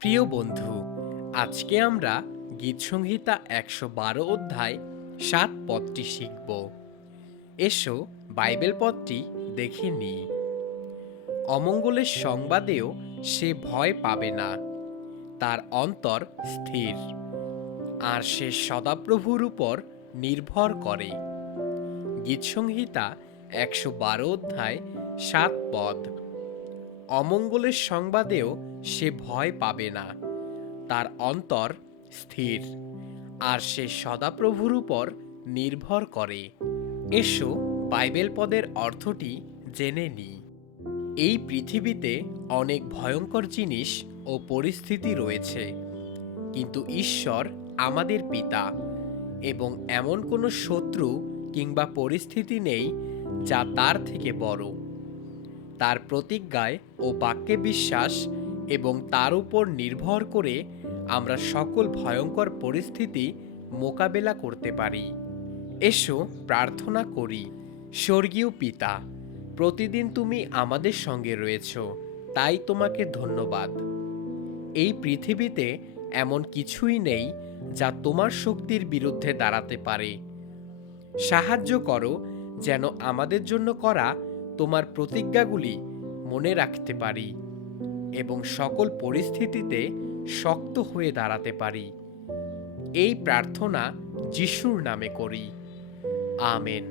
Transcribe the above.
প্রিয় বন্ধু, আজকে আমরা গীতসংহিতা ১১২ অধ্যায় ৭ পদটি শিখব। এসো বাইবেল পদটি দেখে নিই। অমঙ্গলের সংবাদেও সে ভয় পাবে না, তার অন্তর স্থির, আর সে সদাপ্রভুর উপর নির্ভর করে। গীতসংহিতা ১১২ অধ্যায় ৭ পদ। অমঙ্গলের সংবাদেও সে ভয় পাবে না, তার অন্তর স্থির, আর সে সদাপ্রভুর উপর নির্ভর করে। এসো বাইবেল পদের অর্থটি জেনে নিই। এই পৃথিবীতে অনেক ভয়ঙ্কর জিনিস ও পরিস্থিতি রয়েছে, কিন্তু ঈশ্বর আমাদের পিতা, এবং এমন কোনো শত্রু কিংবা পরিস্থিতি নেই যা তার থেকে বড়। তার প্রতিজ্ঞায় ও বাক্যে বিশ্বাস এবং তার উপর নির্ভর করে আমরা সকল ভয়ঙ্কর পরিস্থিতি মোকাবেলা করতে পারি। এসো প্রার্থনা করি। স্বর্গীয় পিতা, প্রতিদিন তুমি আমাদের সঙ্গে রয়েছ, তাই তোমাকে ধন্যবাদ। এই পৃথিবীতে এমন কিছুই নেই যা তোমার শক্তির বিরুদ্ধে দাঁড়াতে পারে। সাহায্য করো যেন আমাদের জন্য করা তোমার প্রতিজ্ঞাগুলি মনে রাখতে পারি এবং সকল পরিস্থিতিতে শক্ত হয়ে দাঁড়াতে পারি। এই প্রার্থনা যিশুর নামে করি, আমেন।